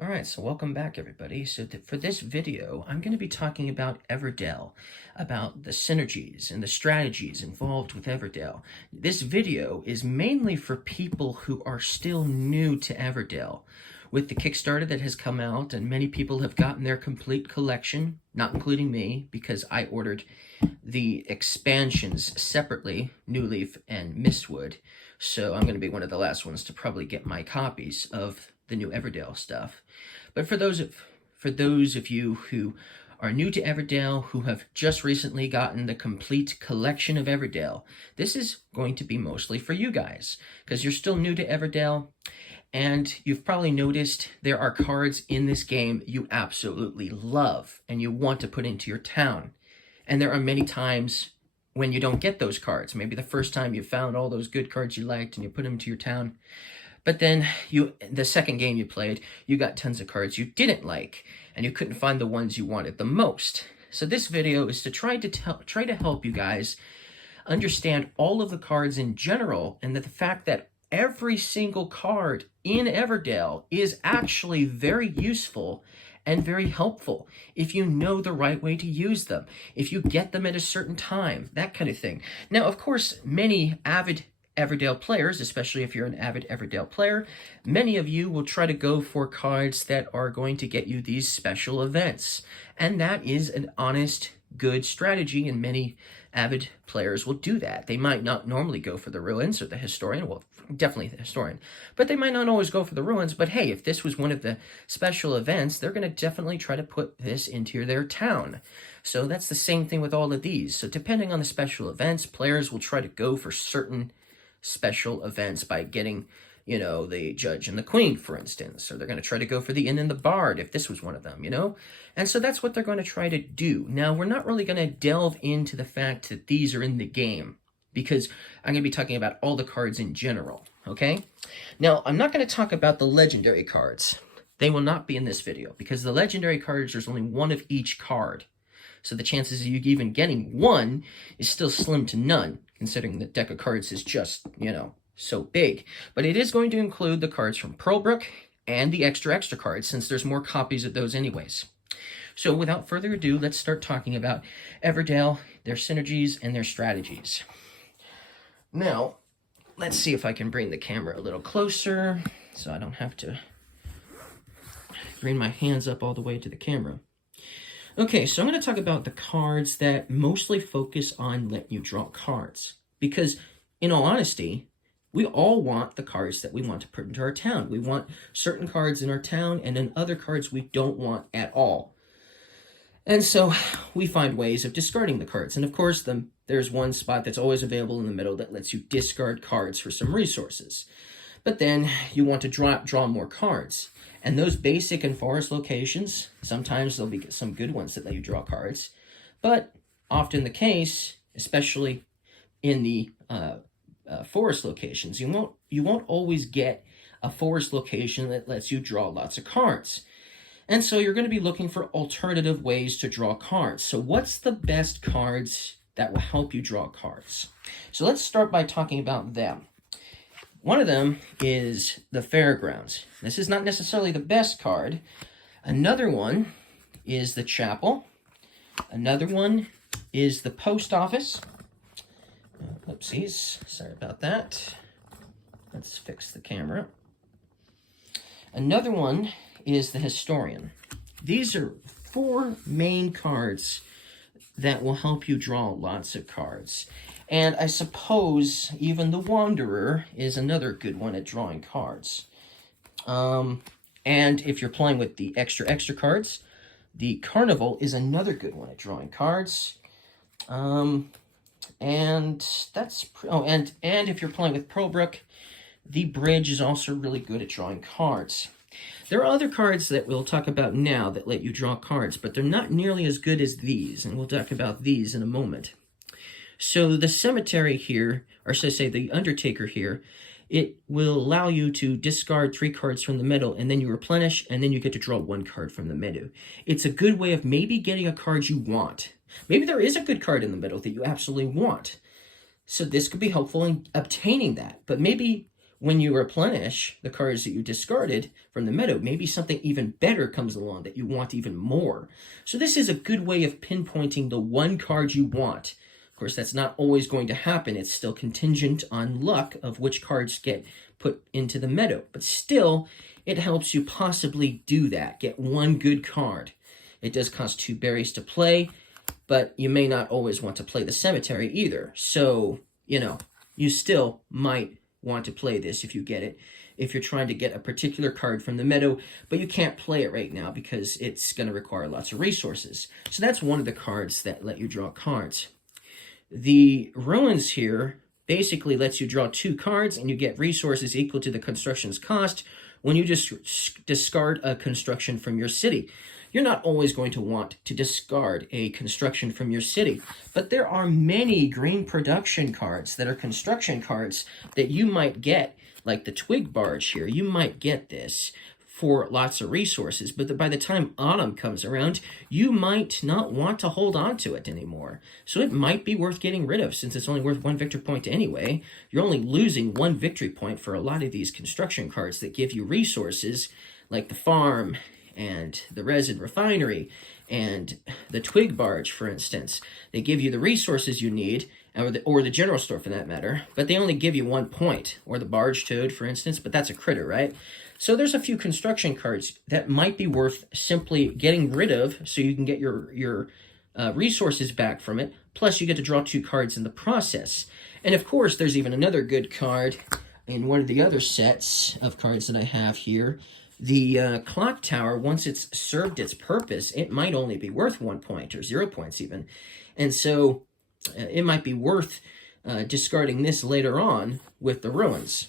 Alright, so welcome back everybody. For this video, I'm going to be talking about Everdell, about the synergies and the strategies involved with Everdell. This video is mainly for people who are still new to Everdell. With the Kickstarter that has come out, and many people have gotten their complete collection, not including me, because I ordered the expansions separately, New Leaf and Mistwood. So I'm going to be one of the last ones to probably get my copies of the new Everdell stuff. But for those of you who are new to Everdell, who have just recently gotten the complete collection of Everdell, this is going to be mostly for you guys, because you're still new to Everdell, and you've probably noticed there are cards in this game you absolutely love, and you want to put into your town. And there are many times when you don't get those cards. Maybe the first time you found all those good cards you liked and you put them into your town. But then the second game you played, you got tons of cards you didn't like, and you couldn't find the ones you wanted the most. So this video is to try to help you guys understand all of the cards in general, and that the fact that every single card in Everdell is actually very useful and very helpful if you know the right way to use them, if you get them at a certain time, that kind of thing. Now, of course, many avid Everdell players, especially if you're an avid Everdell player, many of you will try to go for cards that are going to get you these special events. And that is an honest, good strategy, and many avid players will do that. They might not normally go for the Ruins or the Historian, well, definitely the Historian, but they might not always go for the Ruins. But hey, if this was one of the special events, they're going to definitely try to put this into their town. So that's the same thing with all of these. So depending on the special events, players will try to go for certain special events by getting, the Judge and the Queen, for instance, or they're going to try to go for the Inn and the Bard if this was one of them, And so that's what they're going to try to do. Now, we're not really going to delve into the fact that these are in the game, because I'm going to be talking about all the cards in general, okay? Now, I'm not going to talk about the legendary cards. They will not be in this video, because the legendary cards, there's only one of each card. So the chances of you even getting one is still slim to none, considering the deck of cards is just, so big. But it is going to include the cards from Pearlbrook and the extra cards, since there's more copies of those anyways. So without further ado, let's start talking about Everdell, their synergies, and their strategies. Now, let's see if I can bring the camera a little closer so I don't have to bring my hands up all the way to the camera. Okay, so I'm going to talk about the cards that mostly focus on letting you draw cards. Because, in all honesty, we all want the cards that we want to put into our town. We want certain cards in our town, and then other cards we don't want at all. And so we find ways of discarding the cards. And of course, there's one spot that's always available in the middle that lets you discard cards for some resources. But then you want to draw more cards. And those basic and forest locations, sometimes there'll be some good ones that let you draw cards. But often the case, especially in the forest locations, you won't always get a forest location that lets you draw lots of cards. And so you're going to be looking for alternative ways to draw cards. So what's the best cards that will help you draw cards? So let's start by talking about them. One of them is the Fairgrounds. This is not necessarily the best card. Another one is the Chapel. Another one is the Post Office. Oopsies, sorry about that. Let's fix the camera. Another one is the Historian. These are 4 main cards that will help you draw lots of cards. And I suppose even the Wanderer is another good one at drawing cards. And if you're playing with the extra cards, the Carnival is another good one at drawing cards. And if you're playing with Pearlbrook, the Bridge is also really good at drawing cards. There are other cards that we'll talk about now that let you draw cards, but they're not nearly as good as these, and we'll talk about these in a moment. So the Cemetery here, or should I say the Undertaker here, it will allow you to discard 3 cards from the middle, and then you replenish, and then you get to draw 1 card from the middle. It's a good way of maybe getting a card you want. Maybe there is a good card in the middle that you absolutely want. So this could be helpful in obtaining that. But maybe when you replenish the cards that you discarded from the meadow, maybe something even better comes along that you want even more. So this is a good way of pinpointing the one card you want. Of course, that's not always going to happen. It's still contingent on luck of which cards get put into the meadow. But still, it helps you possibly do that. Get one good card. It does cost 2 berries to play, but you may not always want to play the cemetery either. So, you still might want to play this if you get it, if you're trying to get a particular card from the meadow, but you can't play it right now because it's going to require lots of resources. So that's one of the cards that let you draw cards. The ruins here basically lets you draw 2 cards and you get resources equal to the construction's cost when you just discard a construction from your city. You're not always going to want to discard a construction from your city, but there are many green production cards that are construction cards that you might get, like the twig barge here. You might get this for lots of resources, but by the time autumn comes around, you might not want to hold on to it anymore. So it might be worth getting rid of, since it's only worth 1 victory point anyway. You're only losing 1 victory point for a lot of these construction cards that give you resources, like the farm and the resin refinery and the twig barge, for instance. They give you the resources you need, or the general store for that matter, but they only give you 1 point, or the barge toad, for instance, but that's a critter, right? So there's a few construction cards that might be worth simply getting rid of so you can get your resources back from it, plus you get to draw 2 cards in the process. And of course, there's even another good card in one of the other sets of cards that I have here. The clock tower, once it's served its purpose, it might only be worth 1 point or 0 points even. And so it might be worth discarding this later on with the ruins,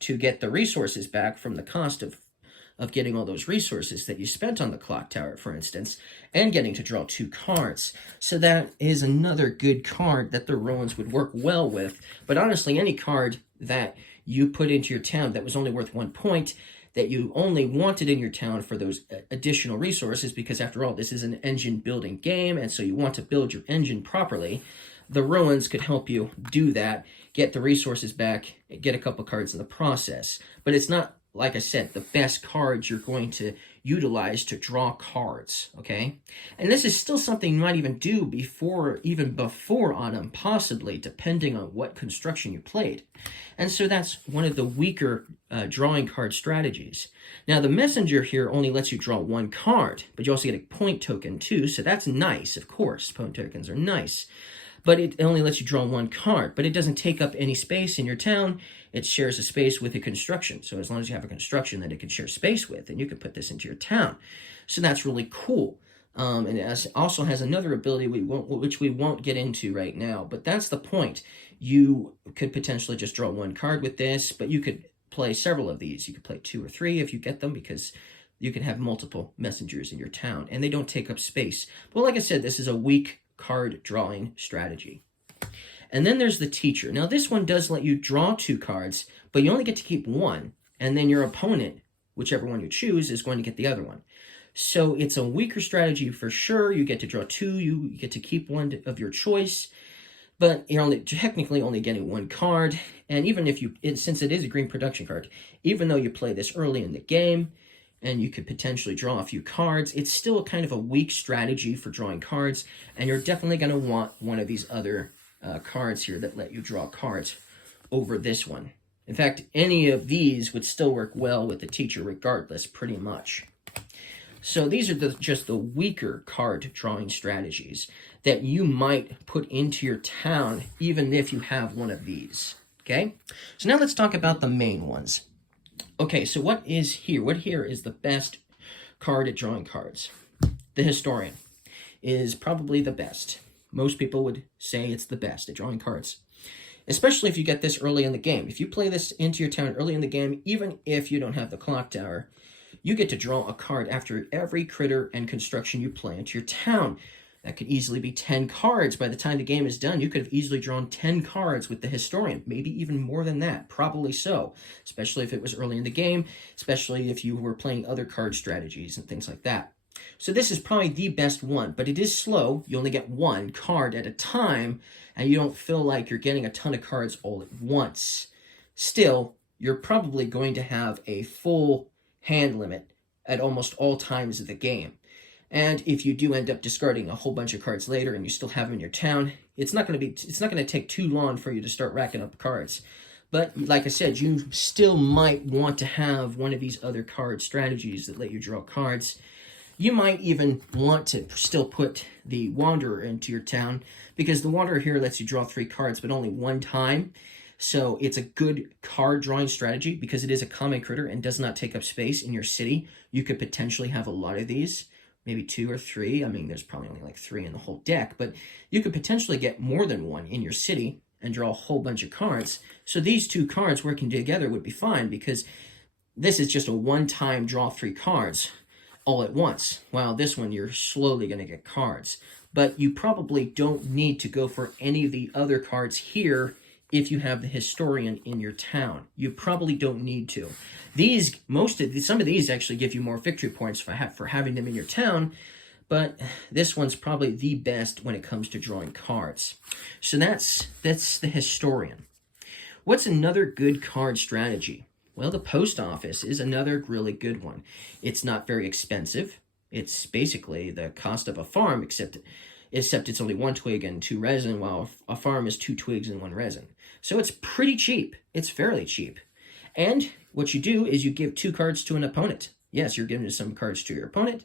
to get the resources back from the cost of getting all those resources that you spent on the clock tower, for instance, and getting to draw 2 cards. So that is another good card that the ruins would work well with. But honestly, any card that you put into your town that was only worth 1 point, that you only wanted in your town for those additional resources, because after all, this is an engine building game, and so you want to build your engine properly, the ruins could help you do that, get the resources back, get a couple cards in the process. But it's not, like I said, the best cards you're going to utilize to draw cards, okay? And this is still something you might even do even before autumn, possibly, depending on what construction you played. And so that's one of the weaker drawing card strategies. Now, the messenger here only lets you draw 1 card, but you also get a point token too, so that's nice, of course. Point tokens are nice. But it only lets you draw 1 card, but it doesn't take up any space in your town. It shares a space with a construction. So as long as you have a construction that it can share space with, then you can put this into your town. So that's really cool. And it also has another ability which we won't get into right now, but that's the point. You could potentially just draw 1 card with this, but you could play several of these. You could play 2 or 3 if you get them, because you can have multiple messengers in your town, and they don't take up space. But like I said, this is a weak card drawing strategy. And then there's the teacher. Now this one does let you draw 2 cards, but you only get to keep 1, and then your opponent, whichever one you choose, is going to get the other one. So it's a weaker strategy for sure. You get to draw 2, you get to keep 1 of your choice, but you're technically only getting 1 card. And even if since it is a green production card, even though you play this early in the game, and you could potentially draw a few cards, it's still kind of a weak strategy for drawing cards, and you're definitely going to want one of these other cards here that let you draw cards over this one. In fact, any of these would still work well with the teacher regardless, pretty much. So these are just the weaker card drawing strategies that you might put into your town, even if you have one of these, okay? So now let's talk about the main ones. Okay, so what here is the best card at drawing cards? The Historian is probably the best. Most people would say it's the best at drawing cards, especially if you get this early in the game. If you play this into your town early in the game, even if you don't have the clock tower, you get to draw a card after every critter and construction you play into your town. That could easily be 10 cards. By the time the game is done, you could have easily drawn 10 cards with the Historian, maybe even more than that, probably so, especially if it was early in the game, especially if you were playing other card strategies and things like that. So this is probably the best one, but it is slow. You only get 1 card at a time, and you don't feel like you're getting a ton of cards all at once. Still, you're probably going to have a full hand limit at almost all times of the game. And if you do end up discarding a whole bunch of cards later and you still have them in your town, it's not going to take too long for you to start racking up cards. But like I said, you still might want to have one of these other card strategies that let you draw cards. You might even want to still put the Wanderer into your town, because the Wanderer here lets you draw 3 cards, but only one time. So it's a good card drawing strategy because it is a common critter and does not take up space in your city. You could potentially have a lot of these, maybe 2 or 3. I mean, there's probably only like 3 in the whole deck, but you could potentially get more than one in your city and draw a whole bunch of cards. So these 2 cards working together would be fine, because this is just a one-time draw 3 cards all at once, while this one you're slowly going to get cards. But you probably don't need to go for any of the other cards here if you have the Historian in your town. You probably don't need to. Some of these actually give you more victory points for having them in your town, but this one's probably the best when it comes to drawing cards. So that's the Historian. What's another good card strategy? Well, the Post Office is another really good one. It's not very expensive. It's basically the cost of a farm, except it's only 1 twig and 2 resin, while a farm is 2 twigs and 1 resin. So it's pretty cheap. It's fairly cheap. And what you do is you give 2 cards to an opponent. Yes, you're giving some cards to your opponent,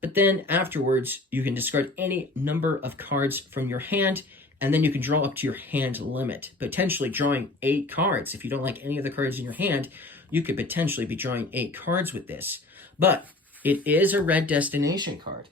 but then afterwards you can discard any number of cards from your hand, and then you can draw up to your hand limit, potentially drawing 8 cards. If you don't like any of the cards in your hand, you could potentially be drawing 8 cards with this. But it is a red destination card.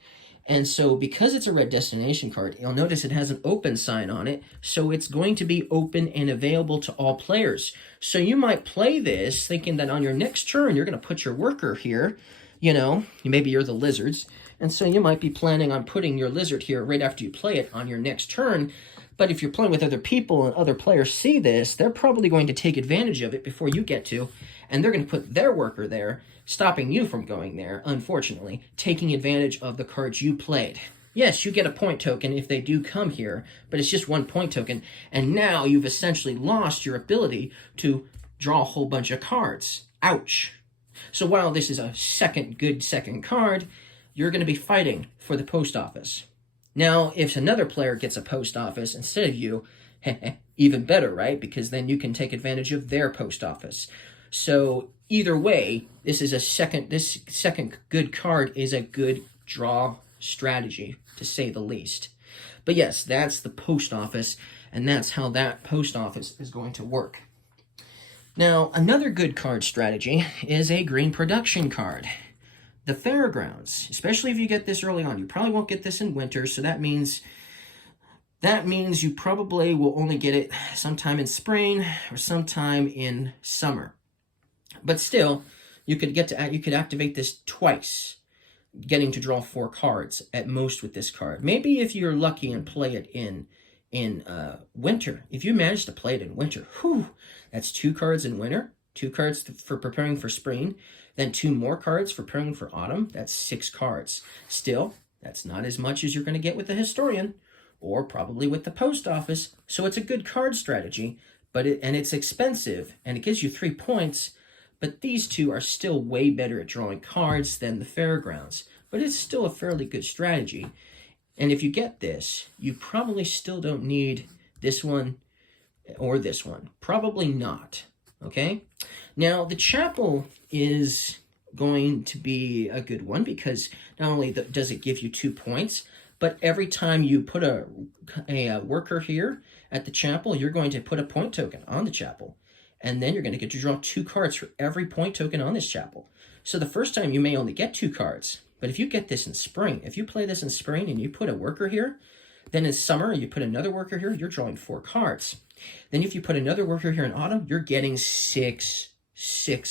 And so because it's a red destination card, you'll notice it has an open sign on it, so it's going to be open and available to all players. So you might play this thinking that on your next turn, you're going to put your worker here. You know, maybe you're the lizards, and so you might be planning on putting your lizard here right after you play it on your next turn. But if you're playing with other people and other players see this, they're probably going to take advantage of it before you get to, and they're going to put their worker there, stopping you from going there, unfortunately, taking advantage of the cards you played. Yes, you get a point token if they do come here, but it's just 1 point token, and now you've essentially lost your ability to draw a whole bunch of cards. Ouch. So while this is a good second card, you're going to be fighting for the Post Office. Now, if another player gets a Post Office instead of you, even better, right? Because then you can take advantage of their Post Office. So either way, this second good card is a good draw strategy, to say the least. But yes, that's the Post Office, and that's how that Post Office is going to work. Now, another good card strategy is a green production card. The Fairgrounds, especially if you get this early on. You probably won't get this in winter, so that means you probably will only get it sometime in spring or sometime in summer. But still, you could activate this twice, getting to draw 4 cards at most with this card. Maybe if you're lucky and play it in winter. If you manage to play it in winter, that's 2 cards in winter, 2 cards for preparing for spring, then 2 more cards for preparing for autumn. That's 6 cards. Still, that's not as much as you're going to get with the Historian, or probably with the Post Office. So it's a good card strategy, but it's expensive, and it gives you 3 points. But these 2 are still way better at drawing cards than the Fairgrounds. But it's still a fairly good strategy. And if you get this, you probably still don't need this one or this one. Probably not. Okay? Now, the Chapel is going to be a good one, because not only does it give you 2 points, but every time you put a worker here at the Chapel, you're going to put a point token on the Chapel. And then you're going to get to draw 2 cards for every point token on this Chapel. So the first time you may only get 2 cards, but if you get this in spring, if you play this in spring and you put a worker here, then in summer you put another worker here, you're drawing 4 cards. Then if you put another worker here in autumn, you're getting 6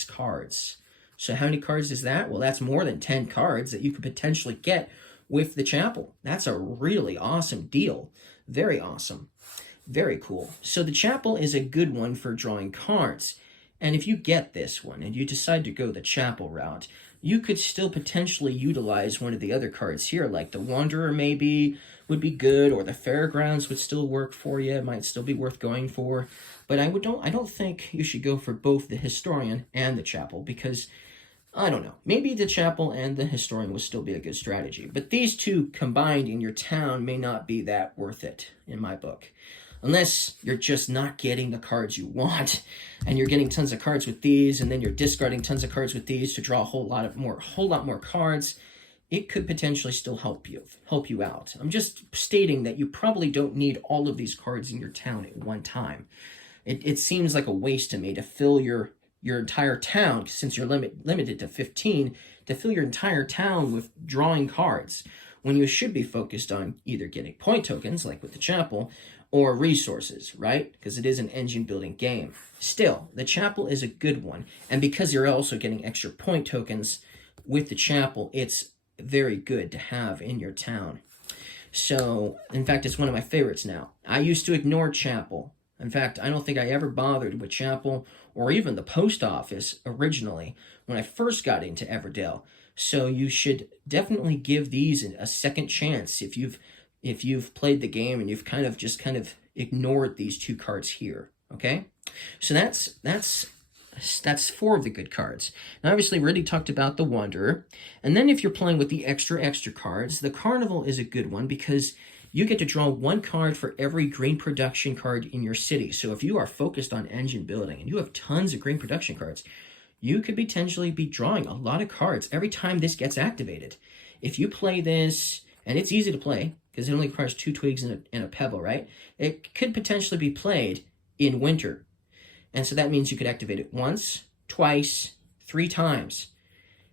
cards. So how many cards is that? Well, that's more than 10 cards that you could potentially get with the Chapel. That's a really awesome deal. Very awesome. Very cool. So the Chapel is a good one for drawing cards. And if you get this one and you decide to go the chapel route, you could still potentially utilize one of the other cards here, like the Wanderer maybe would be good, or the Fairgrounds would still work for you. It might still be worth going for. But I don't think you should go for both the Historian and the Chapel, because I don't know. Maybe the Chapel and the Historian would still be a good strategy. But these two combined in your town may not be that worth it, in my book. Unless you're just not getting the cards you want, and you're getting tons of cards with these, and then you're discarding tons of cards with these to draw a whole lot more cards. It could potentially still help you out. I'm just stating that you probably don't need all of these cards in your town at one time. It seems like a waste to me to fill your entire town, since you're limited to 15, to fill your entire town with drawing cards, when you should be focused on either getting point tokens, like with the Chapel, or resources, right? Because it is an engine building game. Still, the Chapel is a good one, and because you're also getting extra point tokens with the Chapel, it's very good to have in your town. So, in fact, it's one of my favorites now. I used to ignore Chapel. In fact, I don't think I ever bothered with Chapel or even the post office originally when I first got into Everdell. So you should definitely give these a second chance if you've played the game and you've kind of ignored these two cards here. Okay, so that's 4 of the good cards. Now, obviously, we already talked about the Wanderer. And then if you're playing with the extra cards, the Carnival is a good one because you get to draw 1 card for every green production card in your city. So if you are focused on engine building and you have tons of green production cards, you could potentially be drawing a lot of cards every time this gets activated. If you play this, and it's easy to play because it only requires 2 twigs and a pebble, right? It could potentially be played in winter. And so that means you could activate it once, twice, 3 times.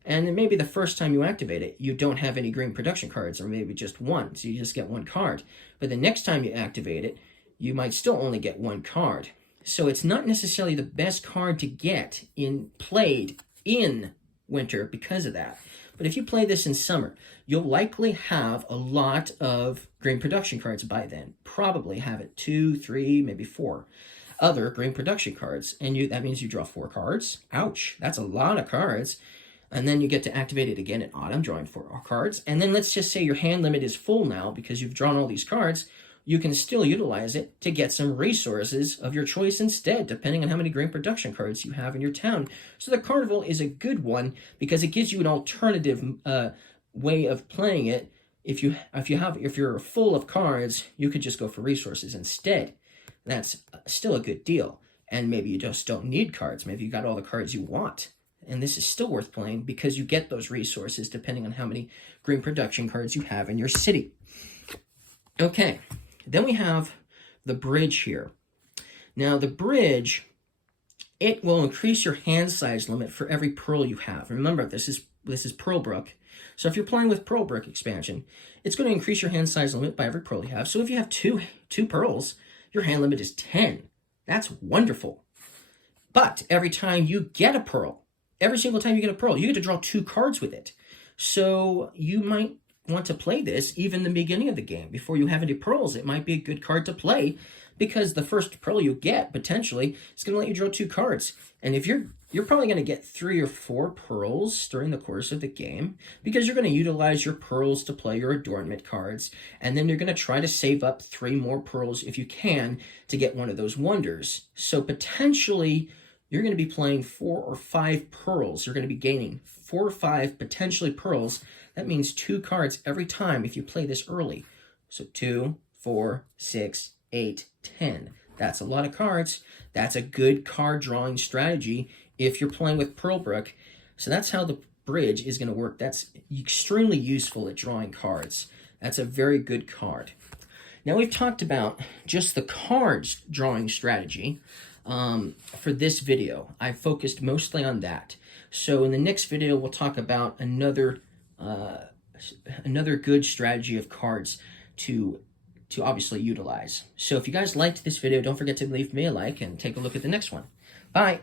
And then maybe the first time you activate it, you don't have any green production cards, or maybe just 1, so you just get 1 card. But the next time you activate it, you might still only get 1 card. So it's not necessarily the best card to get played in winter because of that. But if you play this in summer, you'll likely have a lot of green production cards by then. Probably have it 2, 3, maybe 4 other green production cards. And that means you draw 4 cards. Ouch, that's a lot of cards. And then you get to activate it again in autumn, drawing 4 cards. And then let's just say your hand limit is full now because you've drawn all these cards. You can still utilize it to get some resources of your choice instead, depending on how many green production cards you have in your town. So the Carnival is a good one because it gives you an alternative way of playing it. If you're full of cards, you could just go for resources instead. That's still a good deal. And maybe you just don't need cards. Maybe you got all the cards you want. And this is still worth playing because you get those resources depending on how many green production cards you have in your city. Okay, then we have the bridge here. Now the bridge, it will increase your hand size limit for every pearl you have. Remember, this is Pearlbrook. So if you're playing with Pearlbrook expansion, it's going to increase your hand size limit by every pearl you have. So if you have two pearls, your hand limit is 10. That's wonderful. But every time you get a pearl, every single time you get a pearl, you get to draw 2 cards with it. So you might want to play this even in the beginning of the game. Before you have any pearls, it might be a good card to play because the first pearl you get, potentially, is going to let you draw 2 cards. And if you're probably going to get 3 or 4 pearls during the course of the game because you're going to utilize your pearls to play your adornment cards. And then you're going to try to save up 3 more pearls if you can to get one of those wonders. So potentially, you're going to be playing 4 or 5 pearls. You're going to be gaining 4 or 5 potentially pearls. That means 2 cards every time if you play this early. So 2, 4, 6, 8, 10. That's a lot of cards. That's a good card drawing strategy if you're playing with Pearlbrook. So that's how the bridge is going to work. That's extremely useful at drawing cards. That's a very good card. Now we've talked about just the cards drawing strategy. For this video, I focused mostly on that. So in the next video, we'll talk about another good strategy of cards to obviously utilize. So if you guys liked this video, don't forget to leave me a like and take a look at the next one. Bye.